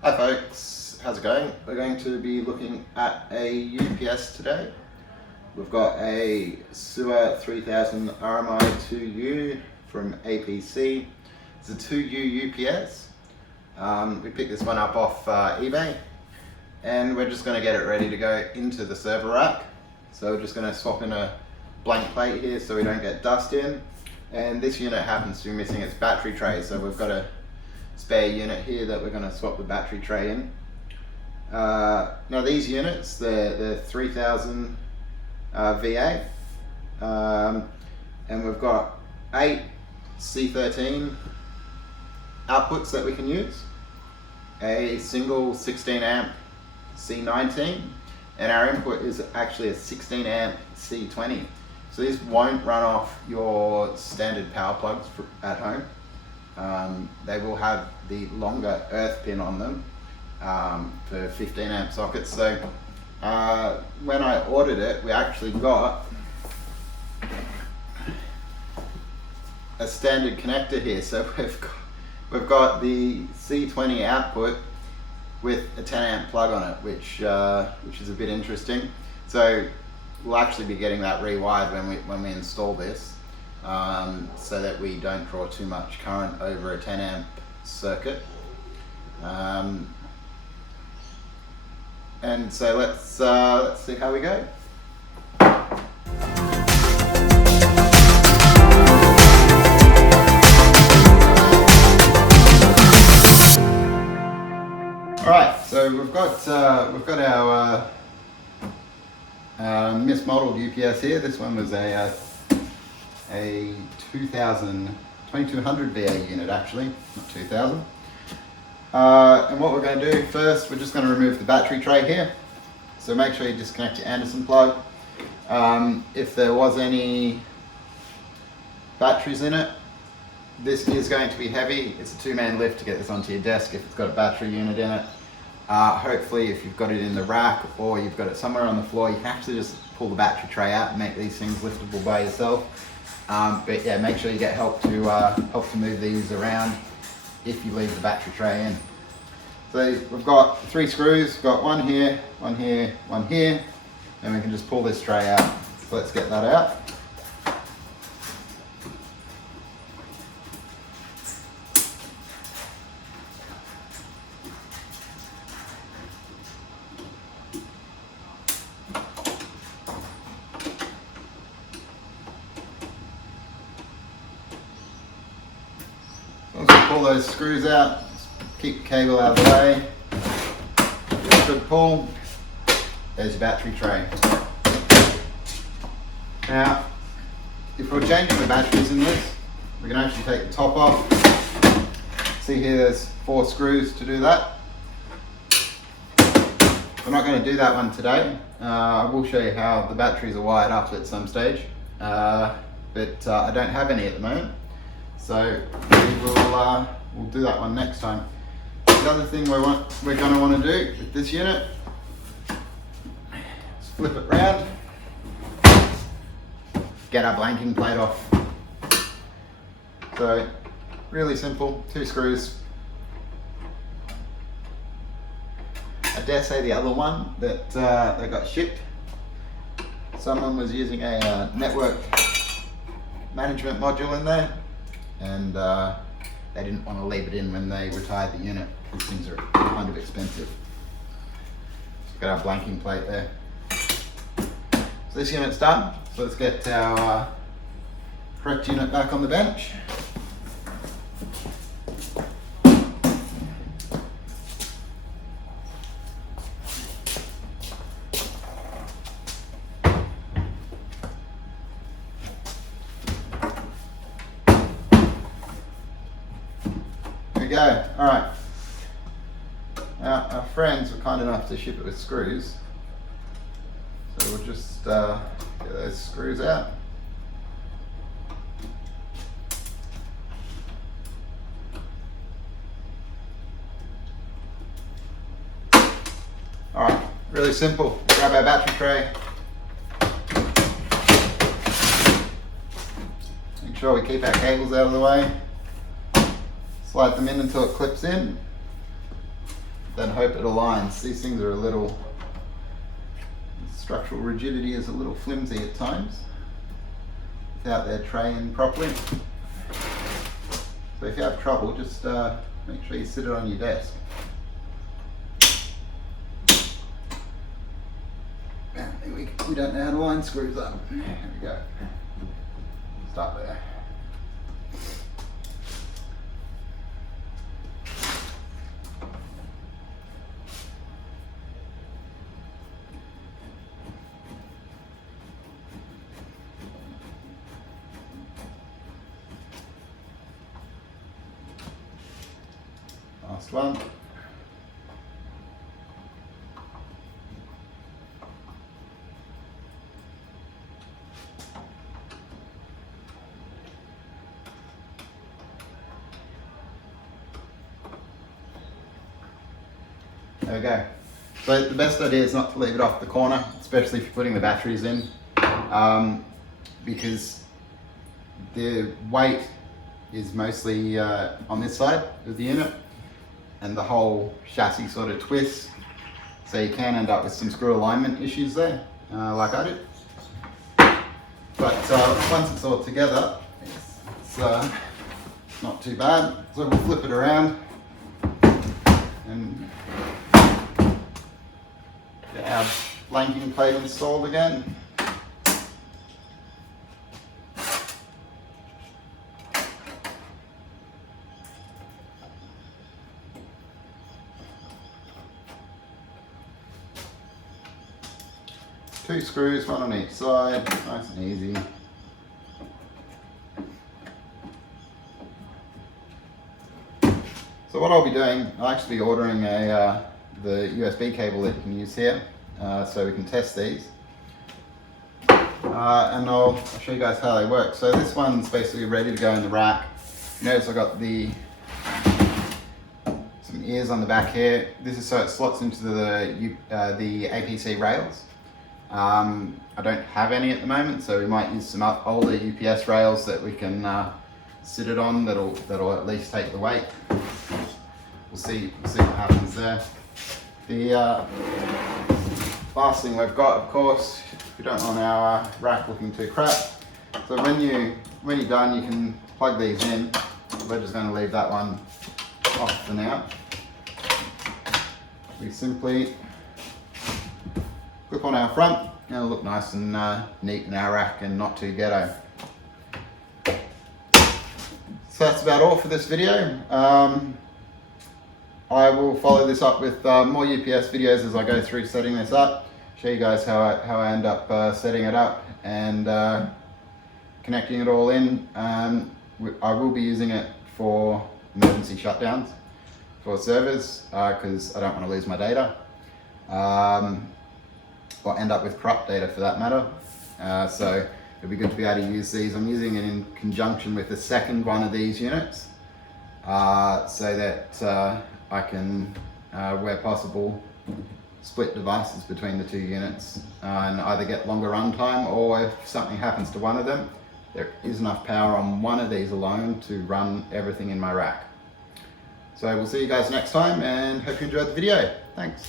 Hi folks, how's it going? We're going to be looking at a UPS today. We've got a Sewer 3000 RMI 2U from APC. It's a 2U UPS. We picked this one up off eBay and we're just going to get it ready to go into the server rack. So we're just going to swap in a blank plate here so we don't get dust in. And this unit happens to be missing its battery tray, so we've got a spare unit here that we're going to swap the battery tray in. Now these units, they're 3000 VA, and we've got 8 C13 outputs that we can use, a single 16 amp C19, and our input is actually a 16 amp C20. So these won't run off your standard power plugs at home. They will have the longer earth pin on them for 15 amp sockets. So when I ordered it, we actually got a standard connector here. So we've got the C20 output with a 10 amp plug on it, which is a bit interesting. So we'll actually be getting that rewired when we install this. So that we don't draw too much current over a 10 amp circuit. And so let's see how we go. Alright, so we've got our mismodeled UPS here. This one was a 2200 VA unit actually, not 2000. And what we're going to do first, we're just going to remove the battery tray here. So make sure you disconnect your Anderson plug. If there was any batteries in it, this is going to be heavy. It's a 2-man lift to get this onto your desk if it's got a battery unit in it. Hopefully if you've got it in the rack or you've got it somewhere on the floor, you can actually just pull the battery tray out and make these things liftable by yourself. But yeah, make sure you get help to move these around if you leave the battery tray in. So we've got 3 screws, we've got one here, one here, one here, and we can just pull this tray out. So let's get that out. Once we pull those screws out, keep the cable out of the way, give it a good pull, there's your battery tray. Now, if we're changing the batteries in this, we can actually take the top off. See here there's 4 screws to do that. We're not going to do that one today. I will show you how the batteries are wired up at some stage, but I don't have any at the moment. So we'll do that one next time. The other thing we're going to want to do with this unit is flip it round, get our blanking plate off. So really simple, 2 screws. I dare say the other one that they got shipped, someone was using a network management module in there, and they didn't want to leave it in when they retired the unit. These things are kind of expensive. So we've got our blanking plate there. So this unit's done. So let's get our correct unit back on the bench. Go. All right. Now our friends were kind enough to ship it with screws, so we'll just get those screws out. All right. Really simple. Grab our battery tray. Make sure we keep our cables out of the way. Slide them in until it clips in. then hope it aligns. These things are a little, structural rigidity is a little flimsy at times without their tray in properly. So if you have trouble, just make sure you sit it on your desk. We don't know how to line screws up. There we go. Start there. Last one. There we go. So the best idea is not to leave it off the corner, especially if you're putting the batteries in, because the weight is mostly on this side of the unit, and the whole chassis sort of twists, so you can end up with some screw alignment issues there, like I did. But once it's all together, it's not too bad. So we'll flip it around and get our blanking plate installed again. Two screws, one on each side, nice and easy. So what I'll be doing, I'll actually be ordering the USB cable that you can use here, so we can test these. And I'll show you guys how they work. So this one's basically ready to go in the rack. Notice I've got some ears on the back here. This is so it slots into the APC rails. I don't have any at the moment, so we might use some older UPS rails that we can sit it on. That'll at least take the weight. We'll see what happens there. The last thing we've got, of course, we don't want our rack looking too crap. So when you're done, you can plug these in. We're just going to leave that one off for now. We simply clip on our front, and it'll look nice and neat in our rack and not too ghetto. So that's about all for this video. I will follow this up with more UPS videos as I go through setting this up, show you guys how I end up setting it up and connecting it all in. I will be using it for emergency shutdowns for servers because I don't want to lose my data. Or end up with corrupt data for that matter. So it'd be good to be able to use these. I'm using it in conjunction with the second one of these units so that I can, where possible, split devices between the two units and either get longer runtime, or if something happens to one of them, there is enough power on one of these alone to run everything in my rack. So we'll see you guys next time and hope you enjoyed the video. Thanks.